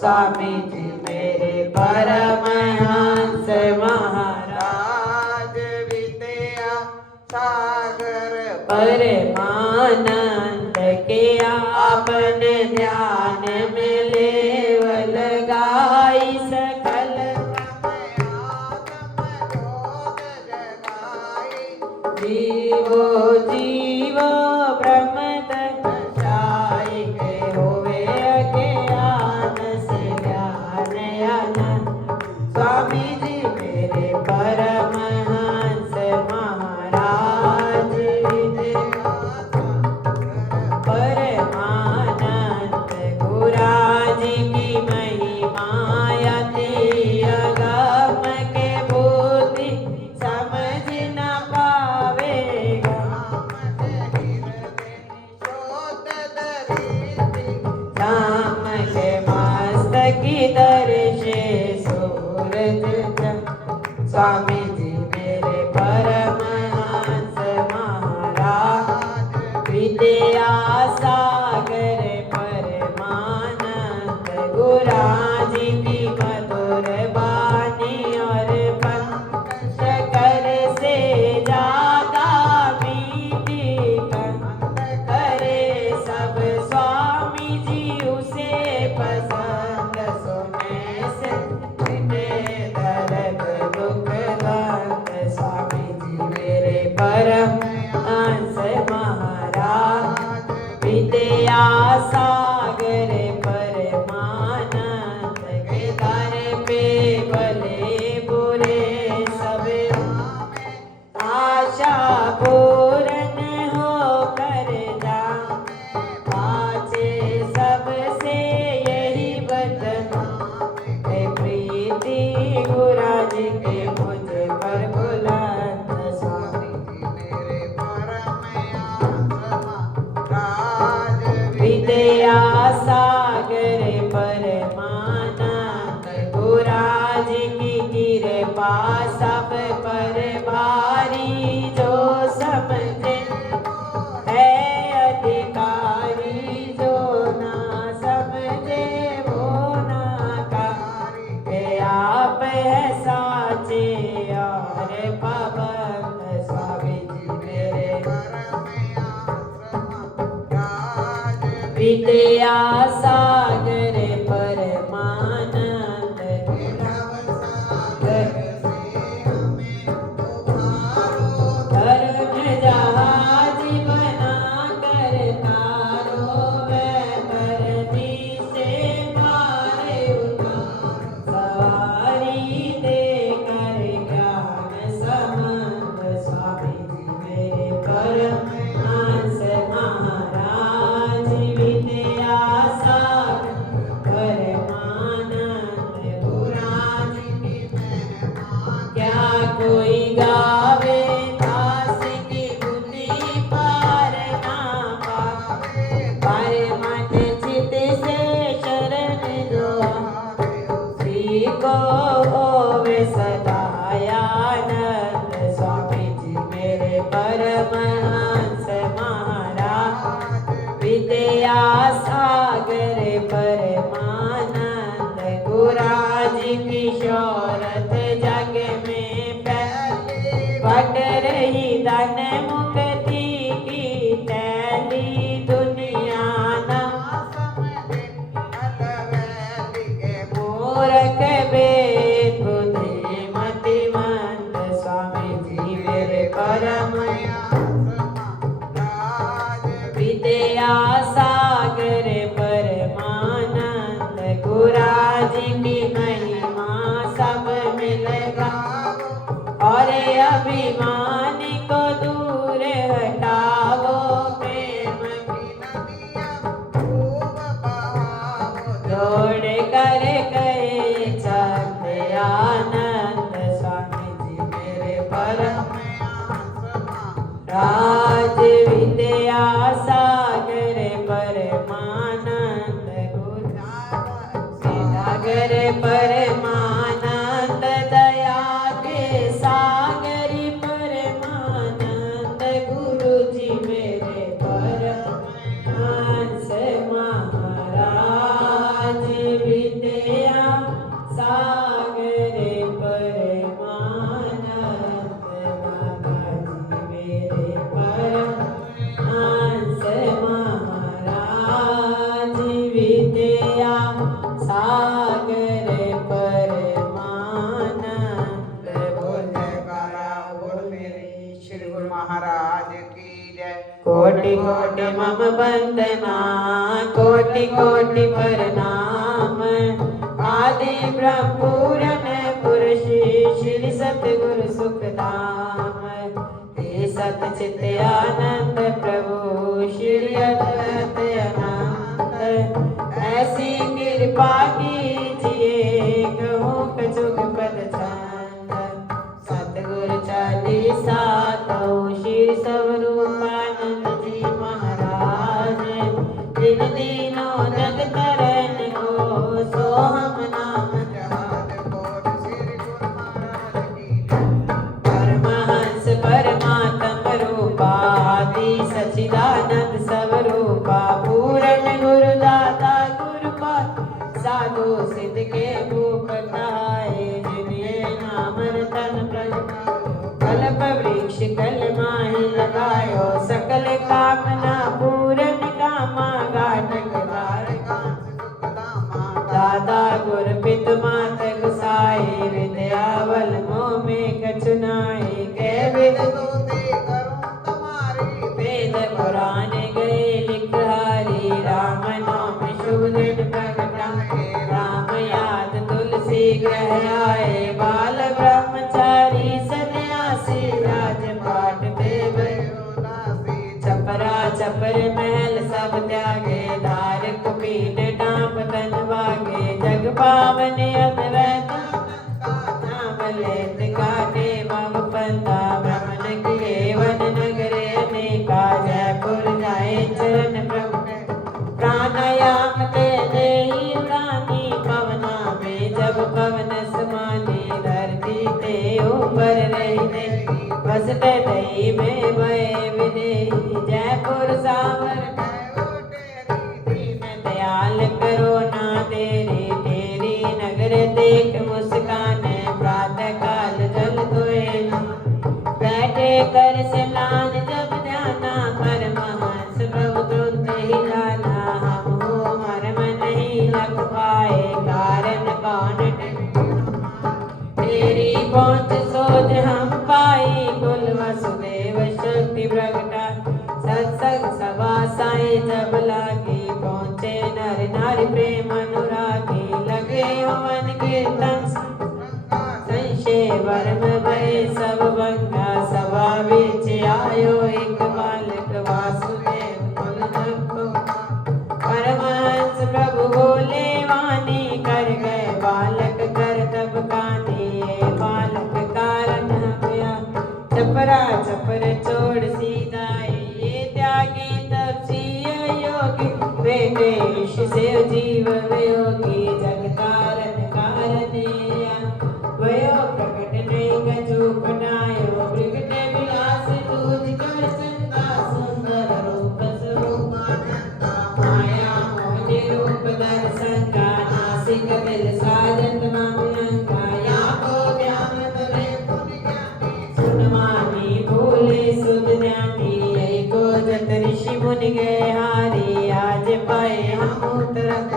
स्वामी जी मेरे परमहंस महाराज विद्या सागर परमानंद के आपने ध्यान में लेव लगाई सकल जीवो जीवो ब्रह्म दशाई के होवे अज्ञान से ज्ञान आनंद स्वामी जी मेरे परमहंस महाराज परमानंद गुराज की महिमा अति अगम के बुद्धि समझ न पावेगा शाम के मस्तक की दर्शे सूरज स्वामी जी मेरे परमहंस महाराज विद्या सागर परमानंद गुराज की मधुर वाणी और पंच कर से ज्यादा मीठी करे सब स्वामी जी उसे पसंद सुने से दर्द दुख दर्द स्वामी जी मेरे परमहंस महाराज विद्या सागर परमानंद के दर पे भले बुरे सब आशा पूर्ण हो कर जा पाचे सबसे यही बदना है प्रीति गुराज के मुझ पर बुलंद स्वामी जी मेरे परमहंस विद्या सागर परमानंद गुराज की कृपा सब पर भारी जो समझे है अधिकारी जो ना समझे वो नाकारी के आप है साचे और पाबंद स्वामी जी मेरे विद्या सागर परमानंद धर्म जहाज बना कर तारो तरनी से पार उतारो सवारी दे कर ज्ञान समंद स्वामी जी मेरे परमहंस महाराज विद्या सागर परमानंद गुराज की महिमा क्या कोई गावे दास की बुद्धि पार ना पावे पर मन चित से शरण जो श्री को होवे सदा आनंद स्वामी जी मेरे परमहंस महाराज विद्या सागर परमानंद गुराज की शौरत जग में फैली बट रही धन मुक्ति की तैली दुनिया ना मूर्ख वेद बुद्धि मतिमंद स्वामी जी मेरे परमहंस विद्या सागर परमानंद गुराज की महिमा सब मिल गाओ और अभिमान को दूर हटाओ प्रेम की नदियाँ खूब बहाओ जोड़ कर गए चंद आनंद स्वामी जी मेरे परमहंस राज विद्या सागर परमानंद सागर परमानंद दया के सागर पर सागर परमानंद। बोल जयकारा बोल मेरे श्री गुरु महाराज की जय। कोटि कोटि मम वंदना कोटि कोटि प्रणाम। आदि ब्रह्म पूरन पुरुष श्री सतगुरु सुखधाम। हे सतचित आनंद प्रभु श्री अद्वैत अनंत। ऐसी कृपा कीजिए कहूँ कछुक पद छंद। सतगुरु चालीसा कहो श्री स्वरूपानंद जी महाराज। दिन दीनों जग तरन को सो हम नाम जहाज बोल श्री गुरु महाराज की जय। परमहंस परमात्म रूपा आदि सच्चिदानंद स्वरूपा। पूरन गुरु दाता गुरुपाद साधु सिद्ध के भूप कहाए। जिन्हें नाम रतन कल्प वृक्ष कलमाहि लगायो। सकल कामना पूरन कामा गाटक द्वार। दादा गुर पितु मात गुसाई। विद्यावल मोह में कछु नाहि। के विद वेद पुराण गए लिखारी। राम नाम शुभ दिन प्रगटाए। राम याद तुलसी ग्रह आए। बाल ब्रह्मचारी सन्यासी राजपाट देव। छपरा छपर महल सब त्यागे। धार कुपीन डाप तन वागे। जग पावन अद्वैत नाम लेत काटे मम पंथा। भ्रमण किए वन नगरे अनेका। जयपुर जाए चरण प्रभु प्राणायाम ते देहि उड़ानी। पवना में जब पवन समानी। धरती ते ऊपर रहते बसते दही में भय विदेही। जयपुर सावर दीन दयाल करो ना देरी। तेरी नगर देख मुस्कान। प्रातः काल जल धोए बैठे कर स्नान। जब ध्याना परमहंस प्रभु तुरंत ही जाना। हम हो मर्म नहीं लग पाए कारण कौन तेरी पहुँच सोच हम पाई। कुल वसुदेव शक्ति प्रगटा सत्संग सभा साई जब लागी। पहुँचे नर नारी प्रेम अनुरागी। लगे हवन कीर्तन संशय वर्म भय सब बंगा। सभा बीच आयो एक बालक वासुदेव कुल धक्को। परमहंस प्रभु बोले वाणी। कर गए बालक कर तब कानी। ये बालक कारण हया छपरा छपर छोड़ सीधाए। ये त्यागी तपसी योगी। बेटे ईश से जीव वियोगी। जग कारण कारणेया वयो प्रकट नहीं कछु बनायो। प्रगट विलास दूध कर चंदा। सुंदर रूप स्वरूपानंदा। माया मोहि रूप दर्शन का। नासिक दिल साजन मामलंका। या को ध्यान धरे पुनि ज्ञानी। सुनवानी भूले सुध ज्ञानी। यही को जत ऋषि मुनि गए हारी। आज पाए हम उतरत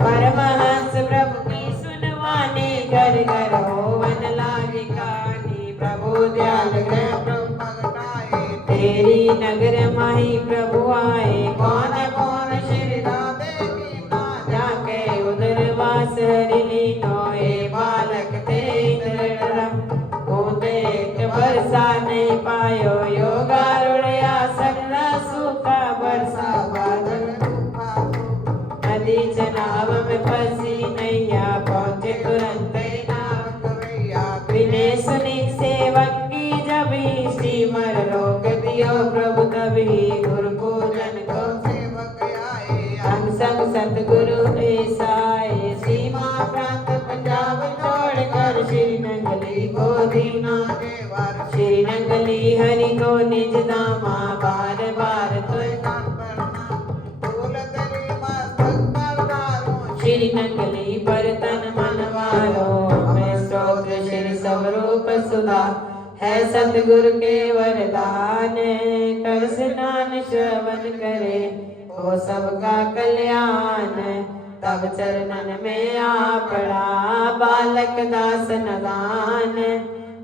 परमहंस प्रभु की सुनवानी। घर घर होवन लागी कहानी। प्रभु दयाल ग्रह प्रभु भगताए। तेरी नगर माही प्रभु आए। कौन कौन श्री राधे की नाम। जाके उदर वास हरि लीनो। हे बालक ते इंद्र देख बरसा नहीं पायो। योगारूढ़ आसन सूखा बरसा बादल। नदी चनाव में फंसी नैया। पहुँचे तुरंत नाव गवैया। विनय सुनी सेवकी जबी। श्रीमर रोक दियो प्रभु तभी। गुरु पूजन को सेवक आए। अंग संग सतगुरु ऐसाए। सीमा प्रांत पंजाब छोड़कर श्रीनंगली को दीना। श्रीनंगली हरि को निज दामा। बार बार तो श्रीनंगली पर तन मनवारो। मैं स्तोत्र श्री स्वरूप सुधा है सतगुरु के वरदान। कर स्नान श्रवण करे हो सबका कल्याण। तब चरणन में आ पड़ा बालक दास नदान।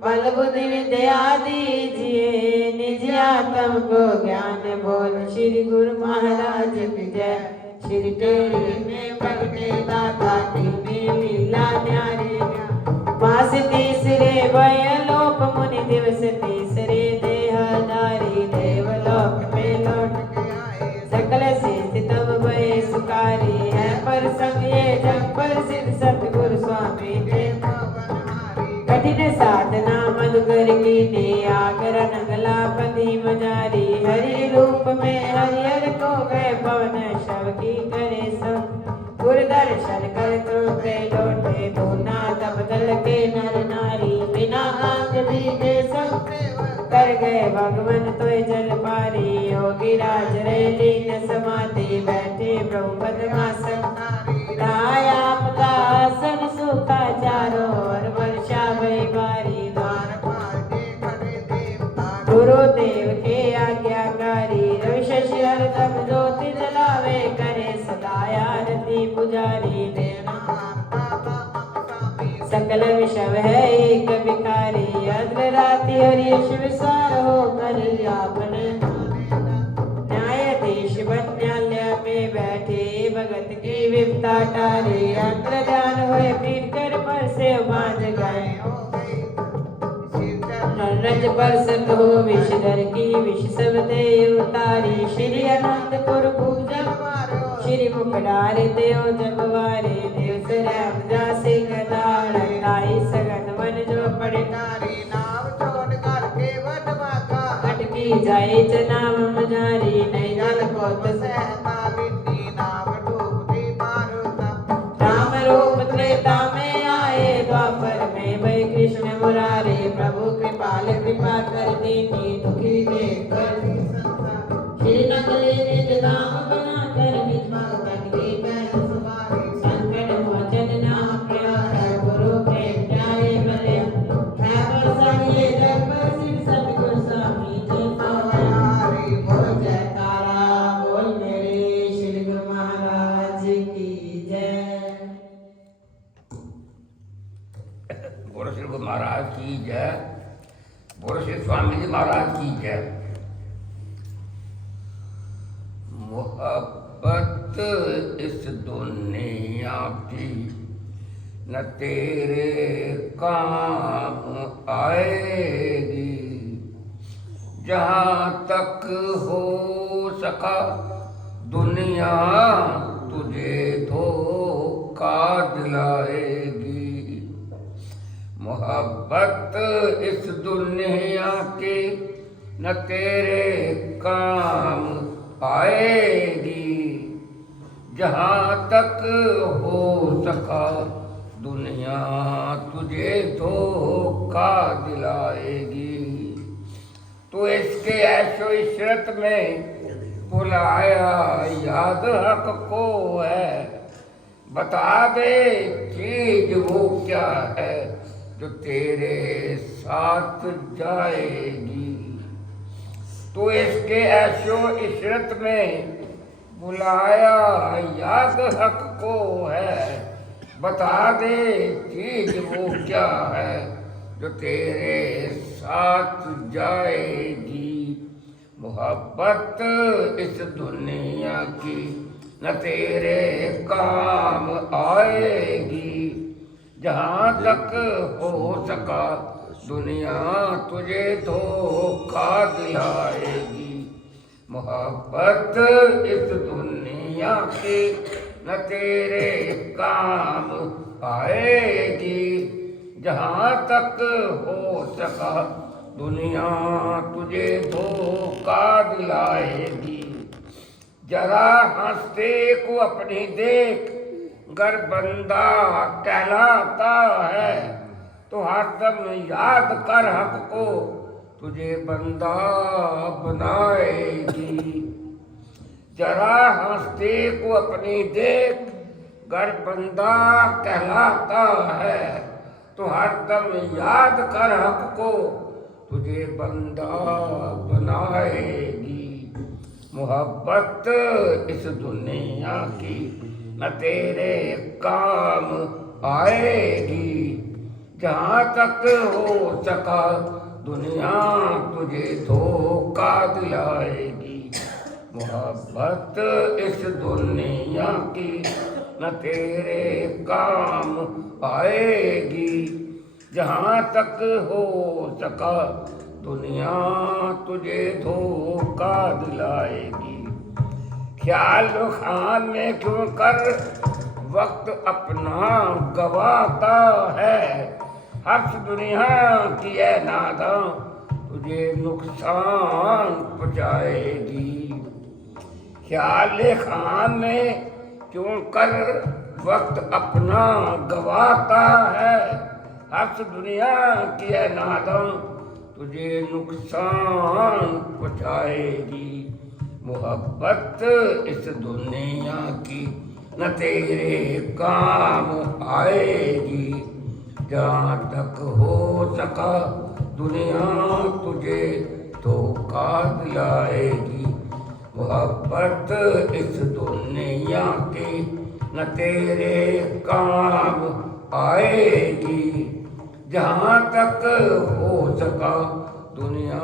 बल बुद्धि विद्या दीजिए निज आत्म को ज्ञान। बोल श्री गुरु महाराज की जय। श्री टेढ़ी में प्रगटे दाता में लीला न्यारी। मास तीसरे भयलोक मुनि दिवस तीसरे देहधारी। देवलोक में लौट के आए सकल से तब भय सुकारी। है पर संग ये जग प्रसिद्ध सतगुरु स्वामी देव। कठिन साधना मधुकर कीनी आगरण गला पति मजारी। हरि रूप में हरिहर को गए पवन शव की करे सब। गुरु दर्शन कर त्रुटे लौटे दोना तब दल के नर नारी। बिना आंग भीगे सब कर गए भगवन तोय जल पारी। योगी राज रे लीन समाधि बैठे प्रभु पद्मासन। राय आपका आसन सुखा चारों ओर वर्षा भई बारी। द्वार पाते खड़े देवता गुरुदेव के आज्ञाकारी। रवि शशि हरदम ज्योति जलावे करे सदा आरती पुजारी। सकल विषव है एक विकारी। अग्र राति हरीश विसार हो करी आपने। न्यायाधीश न्यायालय में बैठे भगत की विपता टारी। अग्र ध्यान हुए पीठ कर पर से बांध गए। रज पर सत हो विषधर की विष सब दे उतारी। श्री अनंतपुर पूजन श्री मुखडारे देव जगवारे। देव राम दासी गदाड़ ताई सगन मन जो पड़े नारी। नाव छोड़ करके वट भागा अटकी जाए चनाव मजारी। नहीं जल को तो सहता बिन्नी नाव डूबती मारुता। राम रूप त्रेता में आए द्वापर में भय कृष्ण मुरारी। प्रभु कृपाल कृपा कर दीनी दुखी देख कर। श्री नकली निज नाम बना कर निज भगत की पैर सुवारी। संकट मोचन नाम प्यारा गुरु प्रेम प्यारे बले। है पर संग ये जग प्रसिद्ध सतगुरु स्वामी जय हरि बोल। जयकारा बोल मेरे श्री गुरु महाराज की जय। बोलो श्री गुरु महाराज की जय। बोलो श्री स्वामी जी महाराज की जय। मोहब्बत इस दुनिया की न तेरे काम आएगी। जहाँ तक हो सका दुनिया तुझे धोखा दिलाएगी। मोहब्बत इस दुनिया की न तेरे काम आएगी। जहाँ तक हो सका दुनिया तुझे धोखा दिलाएगी। तो इसके ऐशो इशरत में बुलाया याद हक को है। बता दे चीज वो क्या है जो तेरे साथ जाएगी। तो इसके ऐशो इशरत में बुलाया याद हक को है। बता दे चीज वो क्या है जो तेरे साथ जाएगी। मोहब्बत इस दुनिया की न तेरे काम आएगी। जहाँ तक हो सका दुनिया तुझे धोखा दिलाएगी। मोहब्बत इस दुनिया की न तेरे काम आएगी। जहाँ तक हो सका दुनिया तुझे धोखा दिलाएगी। जरा हंसते को अपनी देख गर बंदा कहलाता है। तो हरदम याद कर हक को तुझे बंदा बनाएगी। जरा हंसते को अपनी देख गर बंदा कहलाता है। तो हरदम याद कर हक को तुझे बंदा बनाएगी। मोहब्बत इस दुनिया की न तेरे काम आएगी। जहाँ तक हो सका दुनिया तुझे धोखा दिलाएगी। मोहब्बत इस दुनिया की न तेरे काम आएगी। जहाँ तक हो सका दुनिया तुझे धोखा दिलाएगी। ख्याल खाने क्यों कर वक्त अपना गवाता है। हर्ष दुनिया की है नादां तुझे नुकसान पहुँचाएगी। ख्याल खाने क्यों कर वक्त अपना गवाता है। हर्ष दुनिया की है नादां तुझे नुकसान पहुँचाएगी। मोहब्बत इस दुनिया की न तेरे काम आएगी। जहाँ तक हो सका दुनिया तुझे धोखा दिलाएगी। मोहब्बत इस दुनिया की न तेरे काम आएगी। जहाँ तक हो सका दुनिया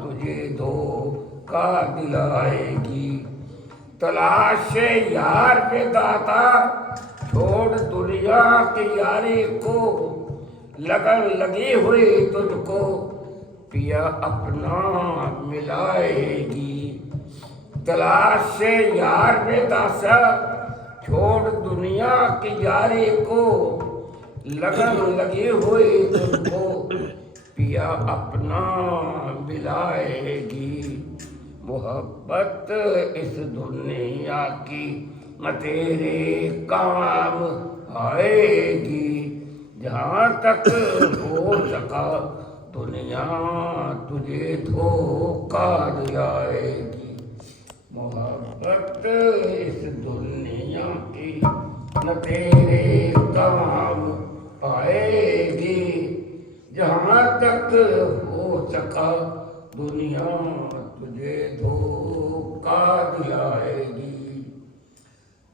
तुझे धोखा दिलाएगी। तलाश यार पे दाता छोड़ दुनिया की यारी को। लगन लगी हुई तुझको पिया अपना मिलाएगी। तलाश यार पे दाता छोड़ दुनिया की यारी को। लगन लगी हुई तुझको पिया अपना मिलाएगी। मोहब्बत इस दुनिया की न तेरे काम आएगी। जहाँ तक हो सका दुनिया तुझे धोखा दिलाएगी। मोहब्बत इस दुनिया की न तेरे काम आएगी। जहाँ तक हो सका दुनिया तुझे धोखा दिलाएगी।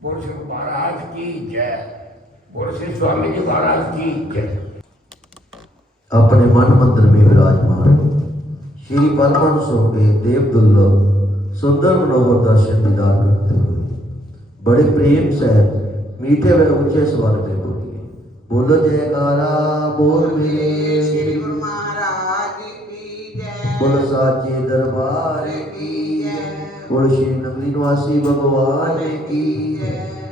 बोल श्री महाराज की जय। बोल श्री स्वामी जी महाराज की जय। अपने मन मंदिर में विराजमान श्री परमहंसों के देव दुर्लभ सुंदर मनोहर दर्शन दीदार करते हुए बड़े प्रेम से मीठे व ऊंचे स्वर में बोलिए। बोलो जयकारा बोल मेरे श्री गुरु महाराज की जय। बोलो साचे दरबार की बोलो श्री नगरी निवासी भगवान की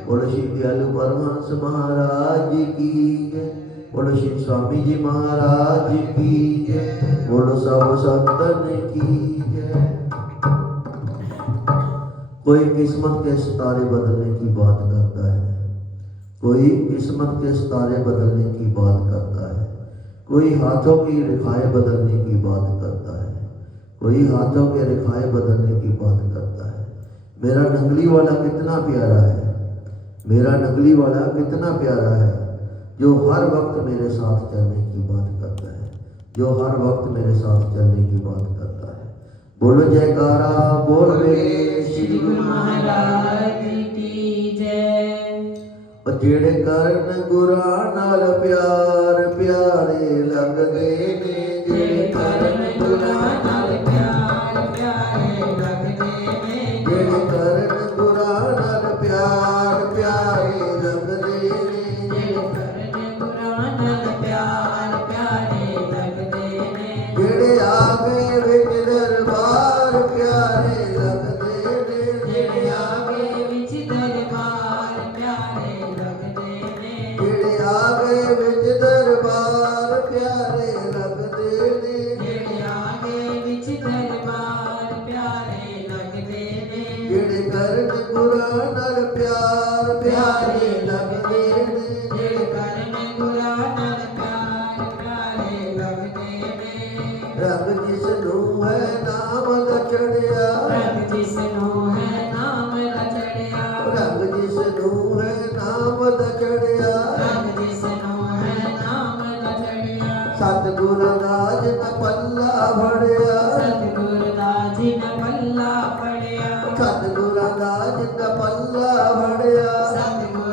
बोलो श्री दयालु परमहंस महाराज की जय। बोलो श्री स्वामी जी महाराज की जय। बोलो सब संतन की जय। कोई किस्मत के सितारे बदलने की बात करता है। कोई किस्मत के सितारे बदलने की बात करता है। कोई हाथों की रेखाएं बदलने की बात करता है। कोई हाथों के रेखाएं बदलने की बात करता है। मेरा नगली वाला कितना प्यारा है। मेरा नगली वाला कितना प्यारा है जो हर वक्त मेरे साथ चलने की बात करता है। जो हर वक्त मेरे साथ चलने की बात करता है। बोलो जयकारा बोल मेरे श्री गुरु महाराज की जय। और जेड़े करन गुरा नाल प्यार प्यारे लगदे ने। जेड़े करन गुरा नाल प्यार प्यारे लगदे ने। जेड़े करन गुरा नाल प्यार प्यारे लगदे ने। जेड़े करन गुरा नाल प्यार प्यारे लगदे ने। जेड़े आगे विच दरबार प्यारे लगदे ने। जेड़े आगे विच दरबार प्यारे लगदे ने। जेड़े आगे विच दरबार प्यारे लगदे ने। जेड़े आगे विच दरबार प्यारे लगदे ने। जेड़े करन गुरा नाल प्यार प्यारे लगदे ने। जेड़े करन गुरा नाल प्यार प्यारे लगदे ने। रब जिसनू है नाम दा चढ़िया। रब जिसनू है नाम दा चढ़िया। रब जिसनू है नाम दा चढ़िया। रब जिसनू है नाम दा चढ़िया। सतगुर दा जिन पल्ला फड़िया। सतगुर दा जिन पल्ला फड़िया। सतगुर दा जिन पल्ला फड़िया। सतगुर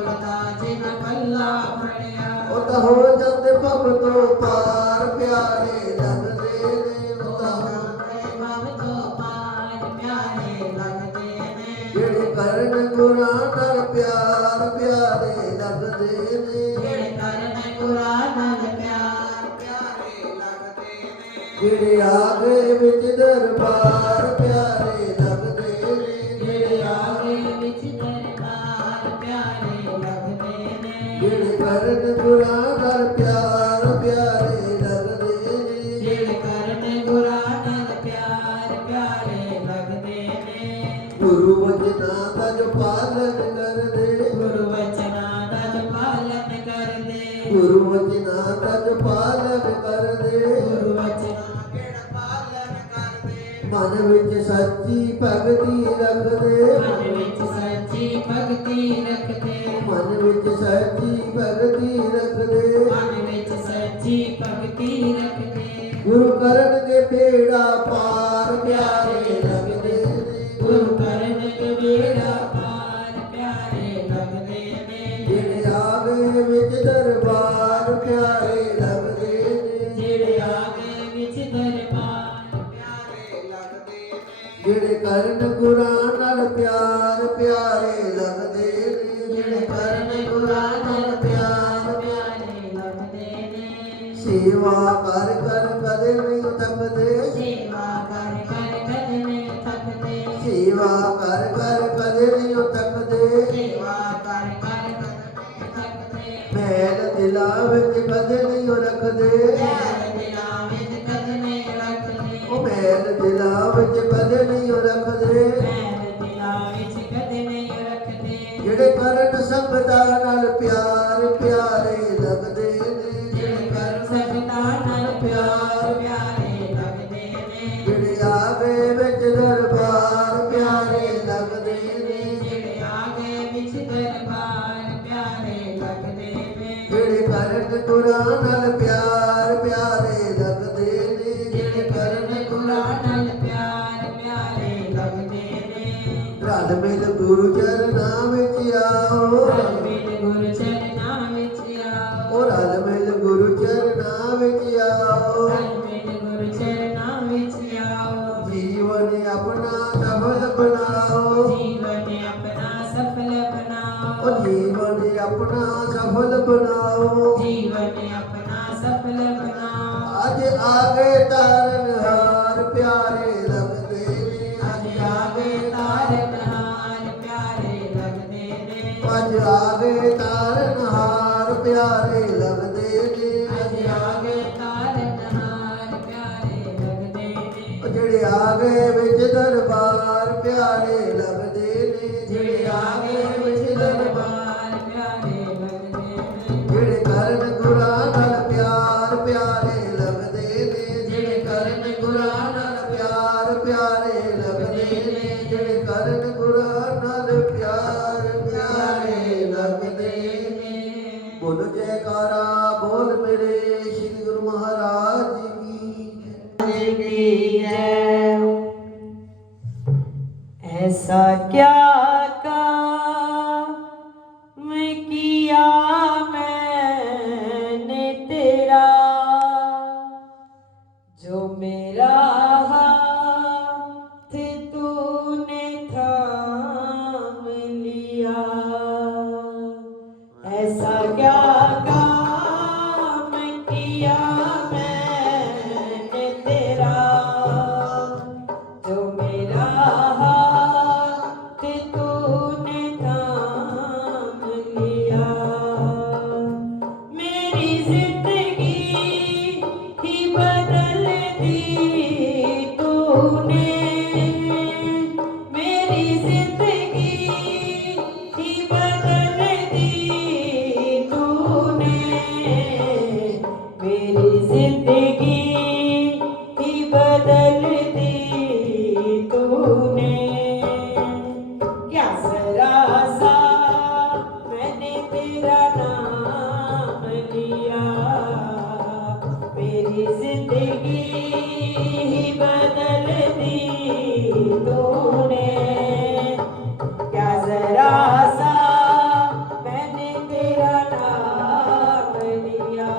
ਕਰਨ ਗੁਰਾਂ ਨਾਲ ਪਿਆਰ ਪਿਆਰੇ ਲੱਗਦੇ ਨੇ ਜਿਹੜੇ ਕਰਨ ਗੁਰਾਂ ਨਾਲ ਪਿਆਰ ਪਿਆਰੇ ਲੱਗਦੇ ਨੇ ਜਿਹੜੇ ਆਗੇ ਵਿੱਚ ਦਰਬਾਰ ਪਿਆਰੇ ਲੱਗਦੇ ਨੇ ਜਿਹੜੇ ਆਗੇ ਵਿੱਚ ਦਰਬਾਰ ਪਿਆਰੇ ਲੱਗਦੇ ਨੇ ਜਿਹੜੇ ਕਰਨ ਗੁਰਾਂ ਨਾਲ ਪਿਆਰ ਪਿਆਰੇ ਲੱਗਦੇ ਨੇ ਜਿਹੜੇ ਕਰਨ ਗੁਰਾਂ ਨਾਲ ਪਿਆਰ ਪਿਆਰੇ ਲੱਗਦੇ ਨੇ ਗੁਰੂ ਵਚਨਾਂ ਦਾ ਜੋ ਪਾਲਨ ਕਰਦੇ ਗੁਰੂ ਵਚਨਾਂ ਦਾ ਜੋ ਪਾਲਨ ਕਰਦੇ ਗੁਰੂ ਵਚਨਾਂ ਦਾ ਜੋ ਪਾਲਨ ਕਰਦੇ ਗੁਰੂ ਵਚਨਾਂ ਕਿਹੜਾ ਪਾਲਨ ਕਰਦੇ ਮਨ ਵਿੱਚ ਸੱਚੀ ਭਗਤੀ ਰੱਖਦੇ ਮਨ ਵਿੱਚ ਸੱਚੀ ਭਗਤੀ ਰੱਖਦੇ ਮਨ ਵਿੱਚ ਸੱਚੀ ਭਗਤੀ ਰੱਖਦੇ ਮਨ ਵਿੱਚ ਸੱਚੀ ਭਗਤੀ ਰੱਖਦੇ ਗੁਰੂ ਕਰਨਗੇ ਬੇੜਾ ਪਾਰ ਪਿਆਰੇ ਲੱਗਦੇ ਨੇ ਗੁਰੂ ਕਰਨ ਕੇ ਬੇੜਾ ਪਾਰ ਪਿਆਰੇ ਲੱਗਦੇ ਨੇ ਜਿਹੜੇ ਆਗੇ ਵਿੱਚ ਦਰਬਾਰ ਪਿਆਰੇ ਲੱਗਦੇ ਨੇ ਜਿਹੜੇ ਆਗੇ ਵਿੱਚ ਦਰਬਾਰ ਪਿਆਰੇ ਲੱਗਦੇ ਨੇ ਜਿਹੜੇ ਕਰਨ ਗੁਰਾਂ ਨਾਲ ਪਿਆਰ ਪਿਆਰੇ ਲੱਗਦੇ ਨੇ ਜਿਹੜੇ ਕਰਨ ਗੁਰਾਂ ਨਾਲ ਪਿਆਰ ਪਿਆਰੇ ਲੱਗਦੇ ਨੇ ਸੇਵਾ ਕਰ ਕਰ ਕਦੇ ਨਹੀਂ ਥੱਕਦੇ ਸੇਵਾ ਕਰ ਕਰ ਕਦੇ ਨਹੀਂ ਥੱਕਦੇ ਸੇਵਾ ਕਰ ਕਰ ਕਦੇ ਨਹੀਂ ਥੱਕਦੇ ਸੇਵਾ ਕਰ ਕਰ ਕਦੇ ਨਹੀਂ ਥੱਕਦੇ ਮੈਲ ਦਿਲਾਂ ਵਿੱਚ ਕਦੇ ਨਹੀਂ ਰੱਖਦੇ ਪਿਆਰ ਦਿਲਾਂ ਵਿੱਚ ਕਦੇ ਨਹੀਂ ਰੱਖਦੇ ਉਹ ਮੈਲ ਦਿਲਾਂ ਵਿੱਚ ਕਦੇ ਨਹੀਂ ਰੱਖਦੇ ਪਿਆਰ ਦਿਲਾਂ ਵਿੱਚ ਕਦੇ ਨਹੀਂ ਰੱਖਦੇ ਜਿਹੜੇ ਕਰਨ ਸੰਗਤਾਂ ਨਾਲ ਪਿਆਰ ਪਿਆਰੇ ਲੱਗਦੇ ਨੇ ਜਿਹੜੇ ਕਰ ਸਕਦਾ ਨਾਲ ਪਿਆਰ ਪਿਆਰੇ ਲੱਗਦੇ ਨੇ ਜਿਹੜੇ ਆਗੇ ਵਿੱਚ ਦਰਬਾਰ ਪਿਆਰੇ ਲੱਗਦੇ ਨੇ ਜਿਹੜੇ ਆਗੇ ਵਿੱਚ ਦਰਬਾਰ ਪਿਆਰੇ ਲੱਗਦੇ ਨੇ ਜਿਹੜੇ ਕਰਨ ਗੁਰਾਂ ਨਾਲ ਪਿਆਰ ਪਿਆਰੇ ਲੱਗਦੇ ਨੇ ਜਿਹੜੇ ਕਰਨ ਗੁਰਾਂ ਨਾਲ ਪਿਆਰ ਪਿਆਰੇ ਲੱਗਦੇ ਨੇ ਰਲ ਮਿਲ ਗੁਰੂ ਚਰਨਾਂ ਵਿੱਚ ਆਓ ਰਲ ਮਿਲ ਗੁਰੂ ਚਰਨਾਂ ਵਿੱਚ ਆਓ ਉਹ ਰਲ ਮਿਲ ਗੁਰੂ ਚਰਨਾਂ ਵਿੱਚ ਆਓ ਰਲ ਮਿਲ ਗੁਰੂ ਚਰਨਾਂ ਵਿੱਚ ਆਓ ਜੀਵਨ ਆਪਣਾ ਸਫਲ ਬਣਾਓ ਜੀਵਨ ਆਪਣਾ ਸਫਲ ਬਣਾਓ ਉਹ ਜੀਵਨ ਆਪਣਾ ਸਫਲ ਬਣਾਓ ਜੀਵਨ ਆਪਣਾ ਸਫਲ ਬਣਾਓ ਅੱਜ ਆਗੇ ਤਾਰਨ ਹਾਰ ਪਿਆਰੇ ਲੱਗਦੇ ਨੇ ਅੱਜ ਆਗੇ ਤਾਰਨ ਹਾਰ ਪਿਆਰੇ ਲੱਗਦੇ ਨੇ ਅੱਜ ਆਗੇ ਤਾਰਨ ਹਾਰ ਪਿਆਰੇ ਲੱਗਦੇ ਨੇ ਅੱਜ ਆਗੇ ਤਾਰਨ ਹਾਰ ਪਿਆਰੇ ਲੱਗਦੇ ਨੇ ਉਹ ਜਿਹੜੇ ਆਗੇ ਵਿੱਚ ਦਰਬਾਰ ਪਿਆਰੇ ਲੱਗਦੇ ਨੇ ਜਿਹੜੇ ਆਗੇ ਵਿੱਚ ਦਰਬਾਰ ਪਿਆਰੇ ਲੱਗਦੇ ਨੇ ਜਿਹੜੇ ਕਰਨ ਗੁਰਾਂ ਨਾਲ ਪਿਆਰ ਪਿਆਰੇ ਲੱਗਦੇ ਨੇ ਜਿਹੜੇ ਕਰਨ ਗੁਰਾਂ ਨਾਲ ਪਿਆਰ ਪਿਆਰੇ ਲੱਗਦੇ ਨੇ ਜਿਹੜੇ ਕਰਨ ਗੁਰਾਂ ਨਾਲ ਪਿਆਰ ਪਿਆਰੇ ਲੱਗਦੇ ਨੇ ਬੋਲ ਜੈਕਾਰਾ ਬੋਲ ਮੇਰੇ ਸ੍ਰੀ ਗੁਰੂ ਮਹਾਰਾਜ ਜੀ ਕੀ ਜੈ। ऐसा क्या काम किया मैंने तेरा जो मेरा हाथ तूने थाम लिया ऐसा क्या काम किया मैंने तेरा जो मेरा हाथ तूने थाम लिया मेरी जिंदगी ही बदल दी तूने मेरी जिंदगी ही बदल दी तूने मेरी जिंदगी ही बदल दी तूने क्या जरा सा मैंने तेरा नाम लिया मेरी जिंदगी ही बदल दी तूने क्या जरा सा मैंने तेरा नाम लिया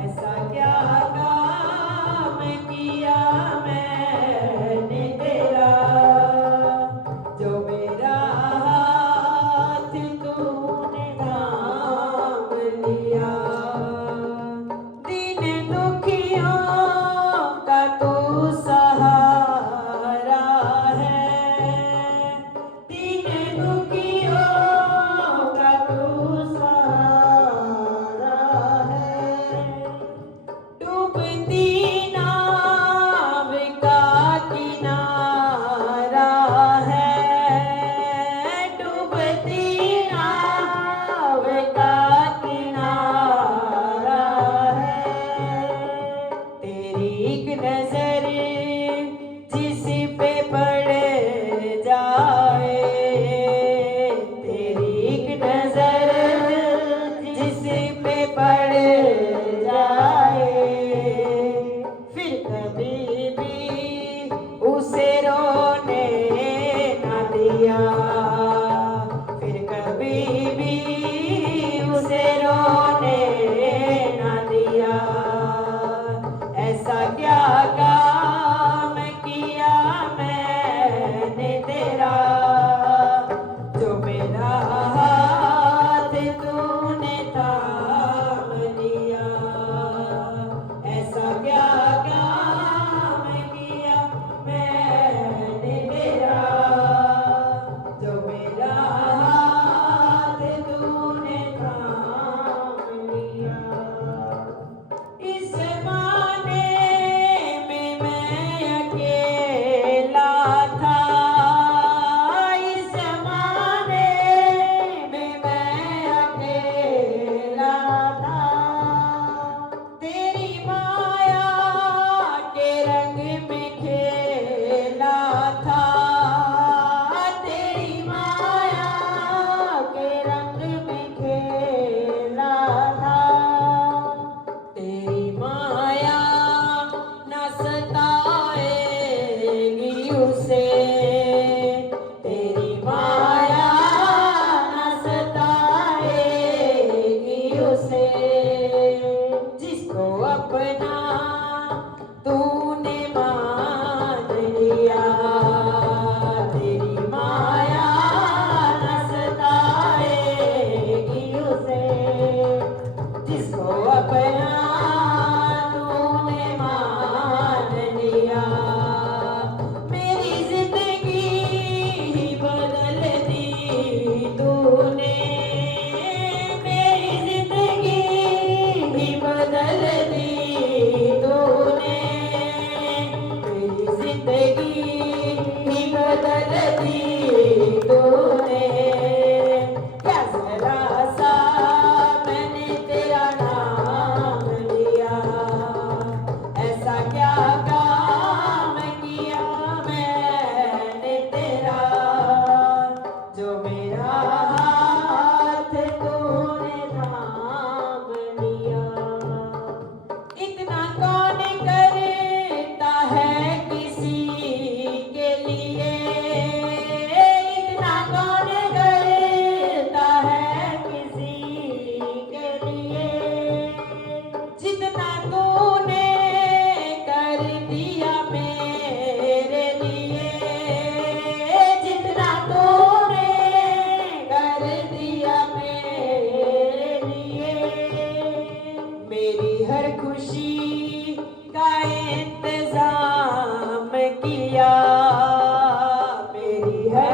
ऐसा क्या काम किया मैंने तेरा जो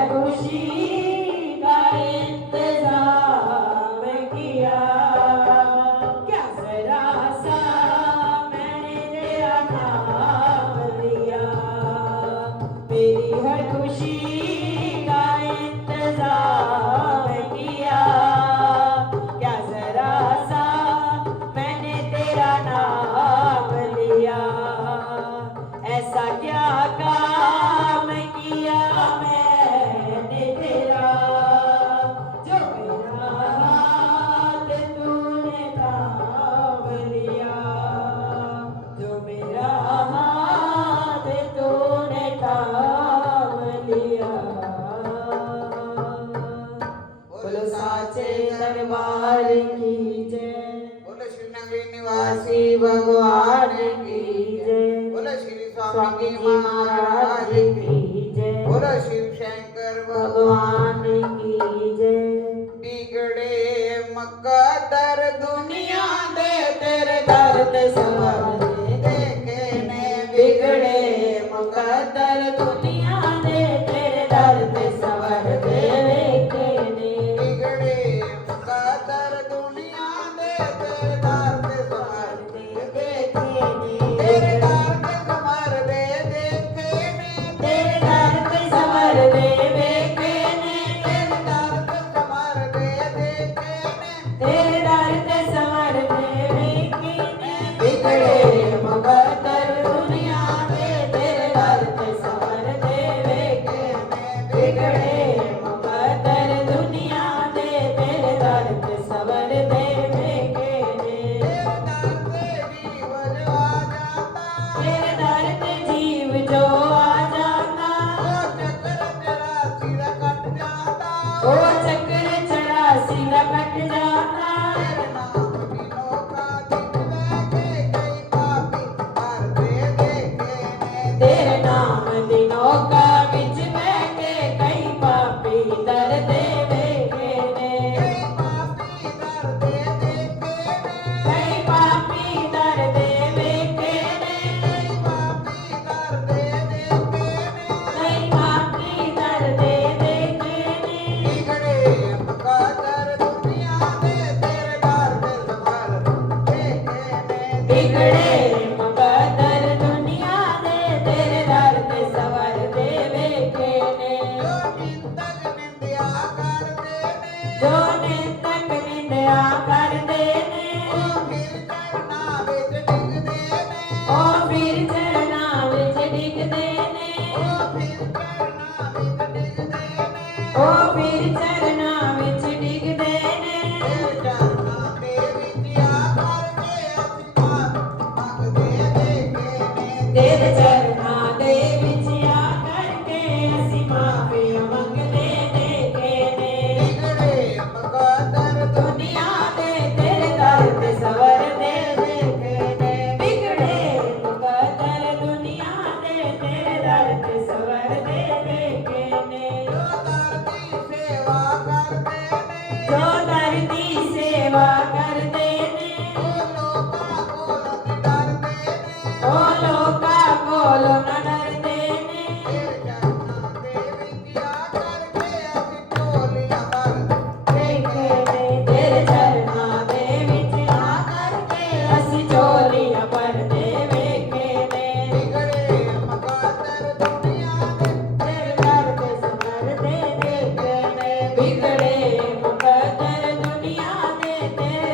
खुशी का इंतजाम किया, क्या जरा सा मैंने तेरा नाम लिया। मेरी हर खुशी का इंतजाम किया, क्या जरा सा मैंने तेरा नाम लिया। ऐसा क्या काम किया मैंने तेरा, जो मेरा हाथ तूने थाम लिया, जो मेरा हाथ तूने थाम लिया। बोलो साचे दरबार की जय, बोलो श्री नगरी निवासी वासी भगवान की जय, बोलो श्री स्वामी स्वामी जी जी महाराज महाराज की की जय, बोलो शिव शंकर भगवान की जय। बिगड़े मकदर दुनिया दे तेरे दर्द सवर देखे ने बिगड़े मुकद्दर दुनिया दे तेरे दर्द सवर देवे के ने। बिगड़े मकदर दुनिया दे तेरे दर्द समर दे देखे ने तेरे दर्द समर दे देखे ने तेरे दर्द सवर देवे के ने, तेरे दर्द समर दे देखे ने तेरे दर्द सवर देवे के ने। बिगड़े मुकद्दर दुनिया दे तेरे दर्द सवर देवे के ने। बिगड़े मुकद्दर दुनिया दे तेरे दर्द सवर देवे के ने। तेरे दर्द जीव जो आ जाता तेरे दर्द जीव जो आ जाता, ओ चक्कर चढ़ा सिर कट जाता ओ चक्कर चढ़ा सिर कट जाता। तेरे नाम दिनों का बिच बैठे कई पापी दर देवे के ने कई पापी दर देवे के ने, कई पापी दर देवे के ने। बिगड़े मुकद्दर दुनिया दे तेरे दर्द समर देखे ने बिगड़े मुकद्दर दुनिया दे तेरे दर्द सवर देवे के ने। जो निंदक निंदिया करते ने जो निंदक निंदया करते ने, ओ फिर चरना विच डिगदे ने ओ फिर चरना विच डिगदे ने। तेरे चरना दे विच आकर के ਅਸੀਂ ਮੰਗਦੇ ਦੇਖੇ ਨੇ तेरे चरना दे विच आ करके असीं माफी मंगदे देखे ने। बिगड़े मुकद्दर दुनिया दे तेरे दर्द सवर देवे के ने। बिगड़े मुकद्दर दुनिया दे तेरे दर्द सवर देवे के ने। जो दर्दी सेवा करते ने जो दर्दी सेवा करते ने, ओ लोका कोल न डरते ने ओ लोका कोलों न डरदे ने। तेरे चरना दे विच आकर के देखे ने तेरे चरना दे विच आ करके ਅਸੀਂ असीं झोलियां भरदे वेखे ने। बिगड़े मुकद्दर दुनिया दे तेरे दर्द सवर दे देखे ने। बिगड़े मुकद्दर दुनिया दे तेरे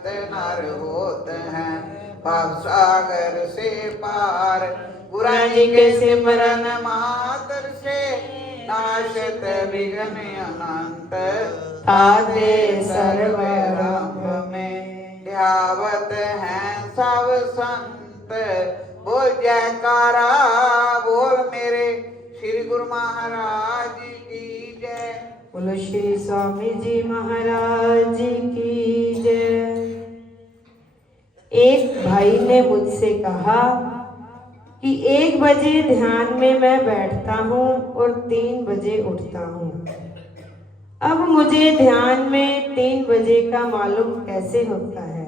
मत नर होत हैं भव सागर से पार। गुरा जी के सिमरन मात्र से नाशत विघ्न अनंत आदे सर्वरंग में। ध्यावत हैं सब संत बोल जयकारा बोल मेरे श्री गुरु महाराज की जय। बोलो श्री स्वामी जी महाराज की जय। एक भाई ने मुझसे कहा कि 1 बजे ध्यान में मैं बैठता हूँ और 3 बजे उठता हूँ। अब मुझे ध्यान में 3 बजे का मालूम कैसे होता है?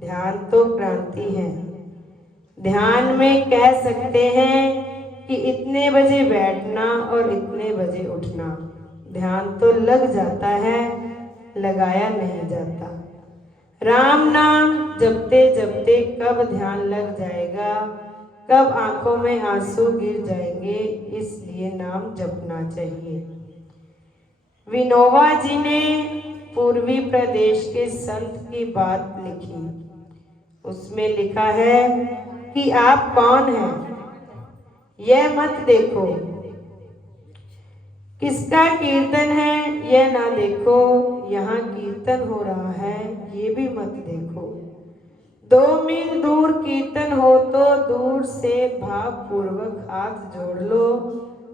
ध्यान तो क्रांति है। ध्यान में कह सकते हैं कि इतने बजे बैठना और इतने बजे उठना। ध्यान तो लग जाता है, लगाया नहीं जाता। राम नाम जपते जपते कब ध्यान लग जाएगा, कब आंखों में आंसू गिर जाएंगे, इसलिए नाम जपना चाहिए। विनोबा जी ने पूर्वी प्रदेश के संत की बात लिखी। उसमें लिखा है कि आप कौन हैं यह मत देखो, किसका कीर्तन है यह ना देखो, यहाँ कीर्तन हो रहा है ये भी मत देखो। 2 मील दूर कीर्तन हो तो दूर से भाव पूर्वक हाथ जोड़ लो,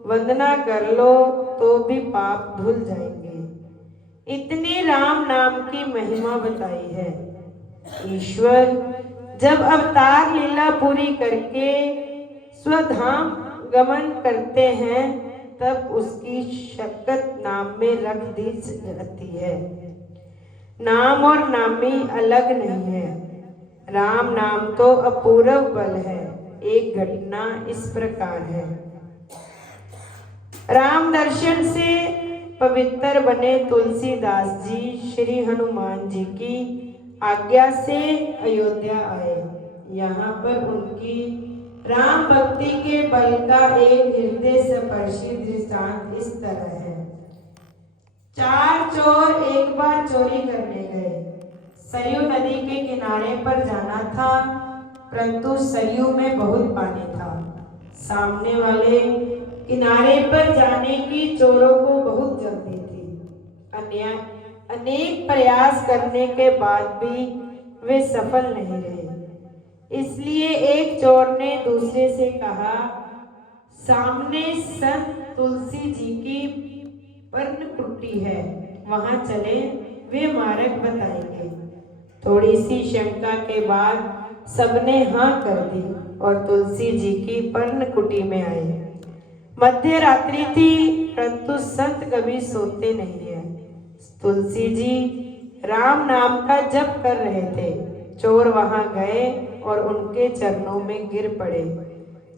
वंदना कर लो तो भी पाप धुल जाएंगे। इतनी राम नाम की महिमा बताई है। ईश्वर जब अवतार लीला पूरी करके स्वधाम गमन करते हैं तब उसकी शक्कत नाम में रख दी जाती है। नाम और नामी अलग नहीं है। राम नाम तो अपूर्व बल है। एक घटना इस प्रकार है। राम दर्शन से पवित्र बने तुलसीदास जी श्री हनुमान जी की आज्ञा से अयोध्या आए। यहाँ पर उनकी राम भक्ति के बल का एक हृदय स्पर्शी दृष्टांत इस तरह है। 4 चोर एक बार चोरी करने गए। सरयू नदी के किनारे पर जाना था, परंतु सरयू में बहुत पानी था। सामने वाले किनारे पर जाने की चोरों को बहुत जल्दी थी। अनेक प्रयास करने के बाद भी वे सफल नहीं रहे। इसलिए एक चोर ने दूसरे से कहा, सामने संत तुलसी जी की पर्णकुटी है, वहां चले, वे मार्ग बताएंगे। थोड़ी सी शंका के बाद सबने हाँ कर दी और तुलसी जी की पर्णकुटी में आए। मध्य रात्रि थी, परंतु संत कभी सोते नहीं है। तुलसी जी राम नाम का जप कर रहे थे। चोर वहां गए और उनके चरणों में गिर पड़े।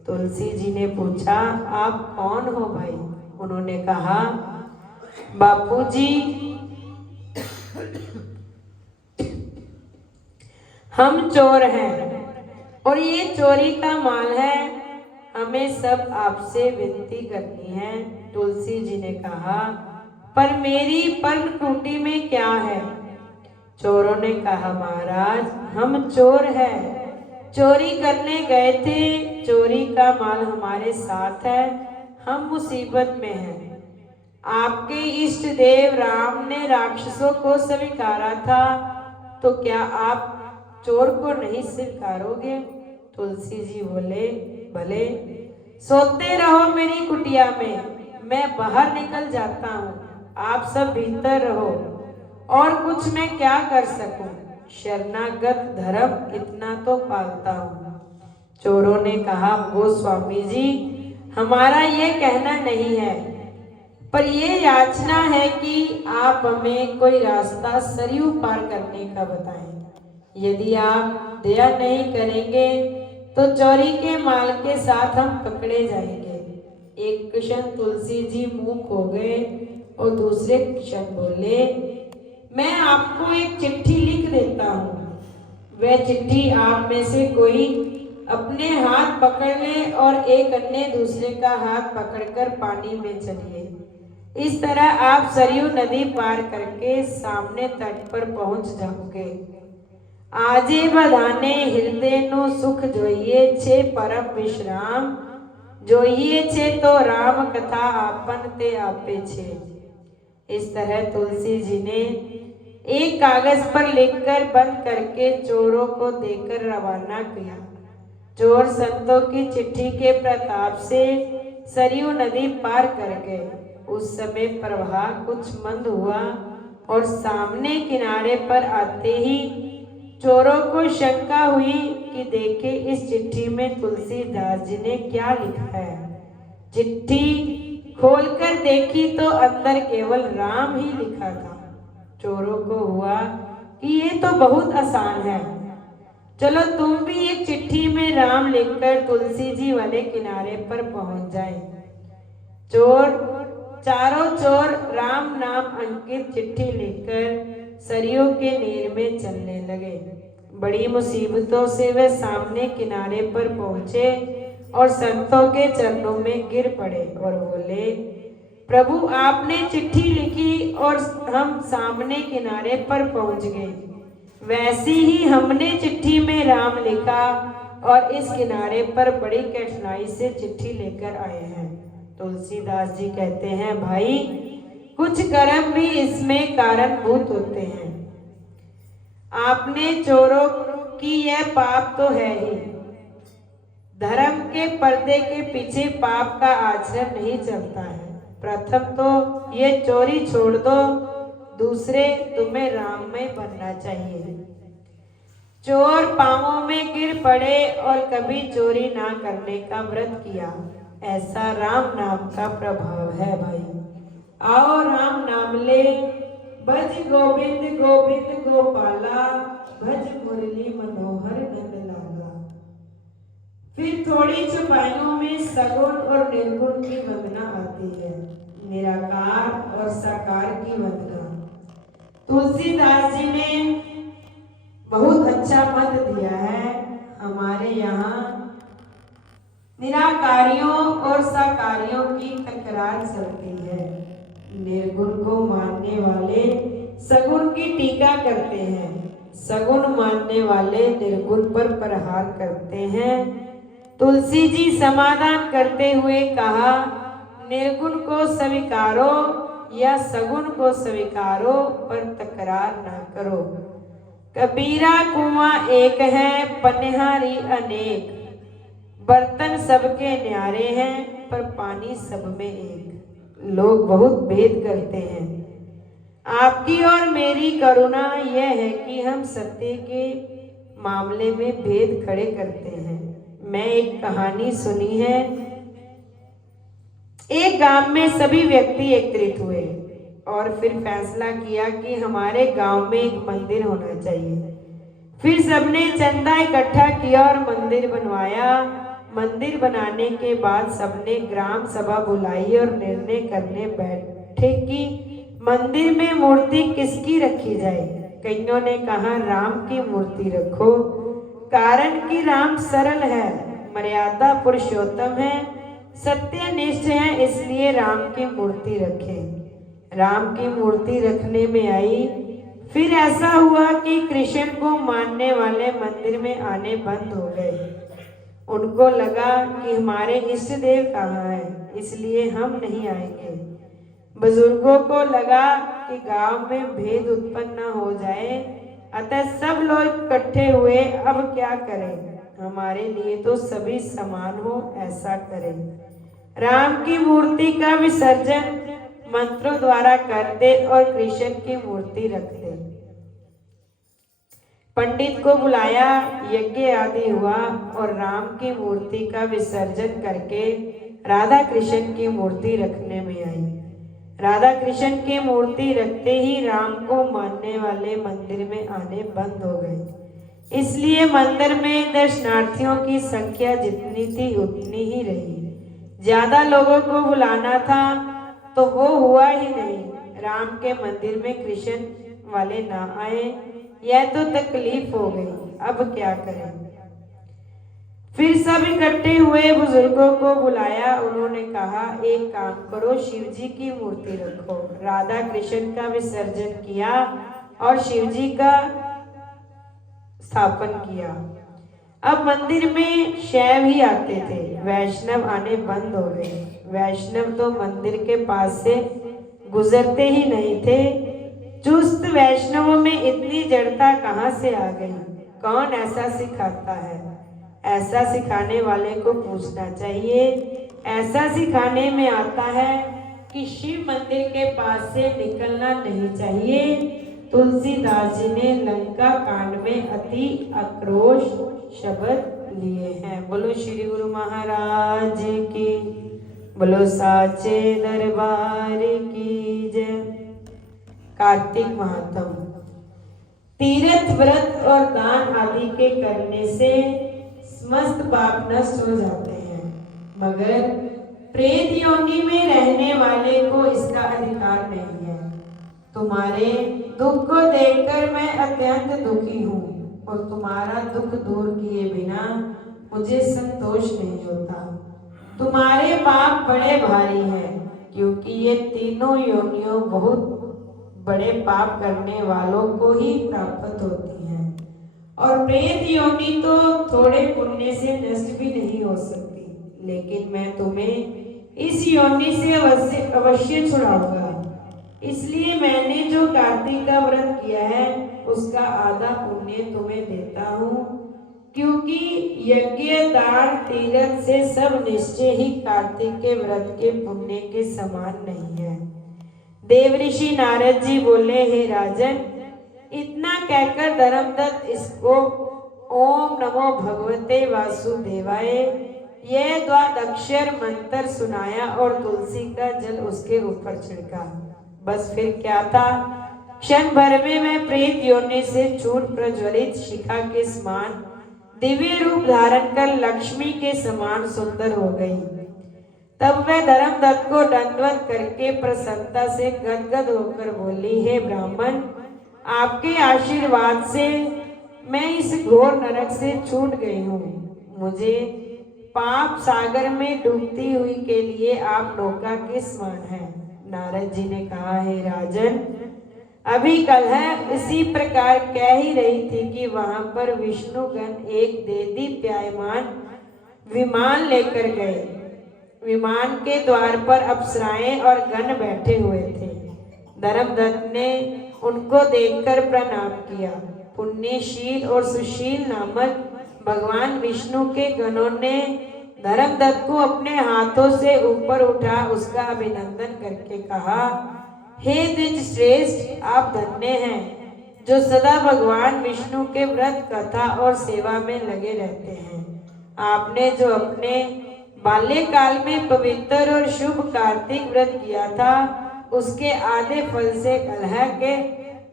तुलसी जी ने पूछा, आप कौन हो भाई? उन्होंने कहा, बापूजी हम चोर हैं और ये चोरी का माल है, हमें सब आपसे विनती करनी है। तुलसी जी ने कहा, पर मेरी पर्णकुटी में क्या है? चोरों ने कहा, महाराज हम चोर हैं, चोरी करने गए थे, चोरी का माल हमारे साथ है, हम मुसीबत में हैं। आपके इष्ट देव राम ने राक्षसों को स्वीकारा था, तो क्या आप चोर को नहीं स्वीकारोगे? तुलसी जी बोले, भले, सोते रहो मेरी कुटिया में, मैं बाहर निकल जाता हूँ, आप सब भीतर रहो, और कुछ मैं क्या कर सकूं? शरणागत धर्म इतना तो पालता हूँ। चोरों ने कहा, गोस्वामी जी हमारा ये कहना नहीं है, पर ये याचना है कि आप हमें कोई रास्ता सरयू पार करने का बताएं। यदि आप दया नहीं करेंगे तो चोरी के माल के साथ हम पकड़े जाएंगे। एक क्षण तुलसी जी मूक हो गए और दूसरे क्षण बोले, मैं आपको एक चिट्ठी लिख देता हूँ, वह चिट्ठी आप में से कोई अपने हाथ पकड़ ले और एक अन्य दूसरे का हाथ पकड़कर पानी में चलिए। इस तरह आप सरयू नदी पार करके सामने तट पर पहुंच जाओगे। आजे बधाने हृदय नु सुख जोइए छे परम विश्राम जोइए छे तो राम कथा आपन ते आपे छे। इस तरह तुलसी जी ने एक कागज पर लिखकर बंद करके चोरों को देकर रवाना किया। चोर संतों की चिट्ठी के प्रताप से सरयू नदी पार कर गए। उस समय प्रवाह कुछ मंद हुआ और सामने किनारे पर आते ही चोरों को शंका हुई कि देखे इस चिट्ठी में तुलसीदास जी ने क्या लिखा है। चिट्ठी खोलकर देखी तो अंदर केवल राम ही लिखा था। चोरों को हुआ कि ये तो बहुत आसान है, चलो तुम भी एक चिट्ठी में राम लिखकर तुलसी जी वाले किनारे पर पहुंच जाए। चारों चोर राम नाम अंकित चिट्ठी लिखकर सरयू के नीर में चलने लगे। बड़ी मुसीबतों से वे सामने किनारे पर पहुंचे और संतों के चरणों में गिर पड़े और बोले, प्रभु आपने चिट्ठी लिखी और हम सामने किनारे पर पहुंच गए। वैसी ही हमने चिट्ठी में राम लिखा और इस किनारे पर बड़ी कठिनाई से चिट्ठी लेकर आए हैं। तुलसीदास जी कहते हैं, भाई कुछ कर्म भी इसमें कारणभूत होते हैं। आपने चोरों की यह पाप तो है ही। धर्म के पर्दे के पीछे पाप का आचरण नहीं चलता है। प्रथम तो ये चोरी छोड़ दो, दूसरे तुम्हें राममय बनना चाहिए। चोर पांवों में गिर पड़े और कभी चोरी ना करने का व्रत किया। ऐसा राम नाम का प्रभाव है भाई। आओ राम नाम ले, भज गोविंद गोविंद गोपाला, भज मुरली मनोहर नंद लाला। फिर थोड़ी चौपाइयों में सगुण और निर्गुण की वंदना आती है, निराकार और साकार की वंदना। तुलसीदास जी ने बहुत अच्छा मत दिया है। हमारे यहाँ निराकारियों और साकारियों की तकरार चलती है। निर्गुण को मानने वाले सगुण की टीका करते हैं, सगुण मानने वाले निर्गुण पर प्रहार करते हैं। तुलसी जी समाधान करते हुए कहा, निर्गुण को स्वीकारो या सगुण को स्वीकारो, पर तकरार ना करो। कबीरा कुआं एक है, पनिहारी अनेक। बर्तन सबके न्यारे हैं, पर पानी सब में एक। लोग बहुत भेद करते हैं। आपकी और मेरी करुणा यह है कि हम सत्य के मामले में भेद खड़े करते हैं। मैं एक कहानी सुनी है। एक गांव में सभी व्यक्ति एकत्रित हुए और फिर फैसला किया कि हमारे गांव में एक मंदिर होना चाहिए। फिर सबने चंदा इकट्ठा किया और मंदिर बनवाया। मंदिर बनाने के बाद सबने ग्राम सभा बुलाई और निर्णय करने बैठे कि मंदिर में मूर्ति किसकी रखी जाए। कईयों ने कहा राम की मूर्ति रखो, कारण कि राम सरल है, मर्यादा पुरुषोत्तम है, सत्यनिष्ठ है, इसलिए राम की मूर्ति रखें। राम की मूर्ति रखने में आई। फिर ऐसा हुआ कि कृष्ण को मानने वाले मंदिर में आने बंद हो गए। उनको लगा कि हमारे इष्ट देव कहाँ हैं, इसलिए हम नहीं आएंगे। बुजुर्गों को लगा कि गांव में भेद उत्पन्न न हो जाए, अतः सब लोग इकट्ठे हुए। अब क्या करें, हमारे लिए तो सभी समान हो, ऐसा करें। राम की मूर्ति का विसर्जन मंत्रों द्वारा कर दे और कृष्ण की मूर्ति रख दे। पंडित को बुलाया, यज्ञ आदि हुआ और राम की मूर्ति का विसर्जन करके राधा कृष्ण की मूर्ति रखने में आई। राधा कृष्ण की मूर्ति रखते ही राम को मानने वाले मंदिर में आने बंद हो गए। इसलिए मंदिर में दर्शनार्थियों की संख्या जितनी थी उतनी ही रही। ज्यादा लोगों को बुलाना था तो वो हुआ ही नहीं। राम के मंदिर में कृष्ण वाले ना आए, यह तो तकलीफ हो गई। अब क्या करें। फिर सब इकट्ठे हुए, बुजुर्गों को बुलाया। उन्होंने कहा, एक काम करो, शिव जी की मूर्ति रखो। राधा कृष्ण का विसर्जन किया और शिव जी का स्थापन किया। अब मंदिर में शैव ही आते थे, वैष्णव आने बंद हो गए। वैष्णव तो मंदिर के पास से गुजरते ही नहीं थे। चुस्त वैष्णवों में इतनी जड़ता कहाँ से आ गई? कौन ऐसा सिखाता है? ऐसा सिखाने वाले को पूछना चाहिए। ऐसा सिखाने में आता है कि शिव मंदिर के पास से निकलना नहीं चाहिए। तुलसीदास जी ने लंका कांड में अति आक्रोश शब्द लिए हैं। बोलो श्री गुरु महाराज की, बोलो साचे दरबार की जय। कार्तिक महात्म। तीर्थ व्रत और दान आदि के करने से समस्त पाप नष्ट हो जाते हैं, मगर प्रेत योनि में रहने वाले को इसका अधिकार नहीं है। तुम्हारे दुख को देखकर मैं अत्यंत दुखी हूँ और तुम्हारा दुख दूर किए बिना मुझे संतोष नहीं होता। तुम्हारे पाप बड़े भारी हैं, क्योंकि ये तीनों योनियों बहुत बड़े पाप करने वालों को ही प्राप्त होती हैं, और प्रेत योनि तो थोड़े पुण्य से नष्ट भी नहीं हो सकती। लेकिन मैं तुम्हें इस योनि से अवश्य छुड़ाऊंगा। इसलिए मैंने जो कार्तिक का व्रत किया है उसका आधा पुण्य तुम्हें देता हूँ, क्योंकि यज्ञ दान तीर्थ से सब निश्चय ही कार्तिक के व्रत के पुण्य के समान नहीं है। देवऋषि नारद जी बोले, हे राजन, इतना कहकर धर्मदत्त इसको ओम नमो भगवते वासुदेवाय यह द्वादक्षर मंत्र सुनाया और तुलसी का जल उसके ऊपर छिड़का। बस फिर क्या था, क्षण भर में मैं प्रेत योनि से छूट प्रज्वलित शिखा के समान दिव्य रूप धारण कर लक्ष्मी के समान सुंदर हो गई। तब मैं धर्मदत्त को दंडवत करके प्रसन्नता से गदगद होकर बोली, हे ब्राह्मण, आपके आशीर्वाद से मैं इस घोर नरक से छूट गई हूँ। मुझे पाप सागर में डूबती हुई के लिए आप नौका के समान हैं। नारद जी ने कहा, हे राजन, अभी कलह इसी प्रकार कह ही रही थी कि वहां पर विष्णुगण एक देदीप्यमान विमान लेकर गए। विमान के द्वार पर अप्सराएं और गण बैठे हुए थे। धर्मदत्त ने उनको देखकर प्रणाम किया। पुण्यशील और सुशील नामक भगवान विष्णु के गणों ने धर्मदत्त को अपने हाथों से ऊपर उठा उसका अभिनंदन करके कहा, हे द्विज श्रेष्ठ, आप धन्य हैं जो सदा भगवान विष्णु के व्रत कथा और सेवा में लगे रहते हैं। आपने जो अपने बाल्यकाल में पवित्र और शुभ कार्तिक व्रत किया था, उसके आधे फल से कलह के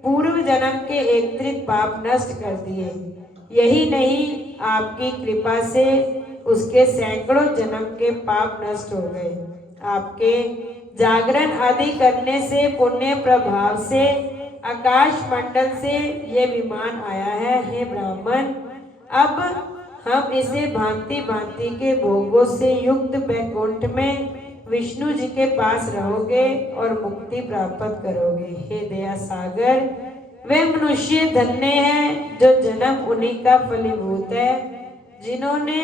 पूर्व जन्म के एकत्रित पाप नष्ट कर दिए। यही नहीं, आपकी कृपा से उसके सैकड़ों जन्म के पाप नष्ट हो गए। आपके जागरण आदि करने से पुण्य प्रभाव से आकाश मंडल से ये विमान आया है। हे ब्राह्मण, अब हम इसे भांति भांति के भोगों से युक्त वैकुंठ में विष्णु जी के पास रहोगे और मुक्ति प्राप्त करोगे। हे दया सागर, वे मनुष्य धन्य हैं जो जन्म उन्हीं का फलीभूत है, जिन्होंने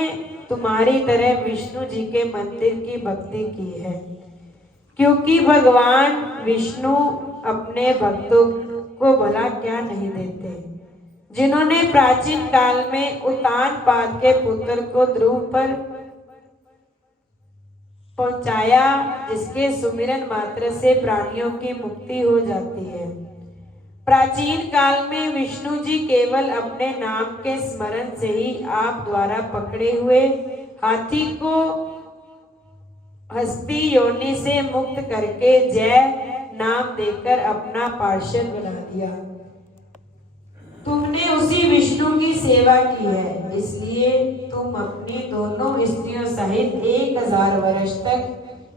तुम्हारी तरह विष्णु जी के मंदिर की भक्ति की है। क्योंकि भगवान विष्णु अपने भक्तों को भला क्या नहीं देते। जिन्होंने प्राचीन काल में उत्तानपाद के पुत्र को ध्रुव पर पहुंचाया, जिसके सुमिरन मात्र से प्राणियों की मुक्ति हो जाती है। प्राचीन काल में विष्णु जी केवल अपने नाम के स्मरण से ही आप द्वारा पकड़े हुए हाथी को हस्ती योनि से मुक्त करके जय नाम देकर अपना पार्षद बना दिया। तुमने उसी विष्णु की सेवा की है, इसलिए तुम अपनी दोनों स्त्रियों सहित 1000 वर्ष तक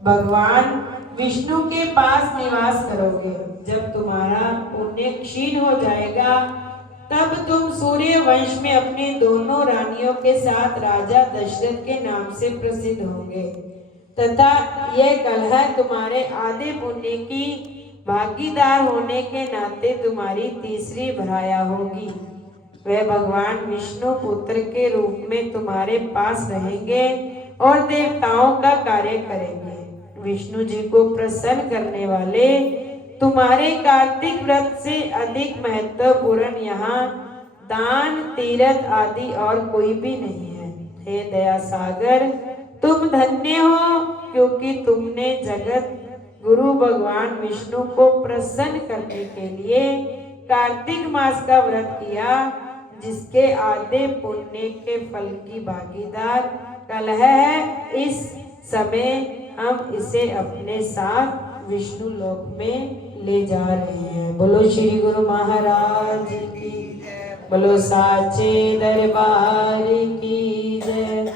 भगवान विष्णु के पास निवास करोगे। जब तुम्हारा पुण्य क्षीण हो जाएगा, तब तुम सूर्य वंश में अपनी दोनों रानियों के साथ राजा दशरथ के नाम से प्रसिद्ध होंगे, तथा यह कलह तुम्हारे आधे पुण्य की भागीदार होने के नाते तुम्हारी तीसरी भराया होगी। वे भगवान विष्णु पुत्र के रूप में तुम्हारे पास रहेंगे और देवताओं का कार्य करेंगे। विष्णु जी को प्रसन्न करने वाले तुम्हारे कार्तिक व्रत से अधिक महत्वपूर्ण यहाँ दान तीर्थ आदि और कोई भी नहीं है। हे दया सागर, तुम धन्य हो, क्योंकि तुमने जगत गुरु भगवान विष्णु को प्रसन्न करने के लिए कार्तिक मास का व्रत किया, जिसके आधे पुण्य के फल की भागीदार कल है। इस समय हम इसे अपने साथ विष्णु लोक में ले जा रहे हैं। बोलो श्री गुरु महाराज की, बोलो साचे दरबार की जय।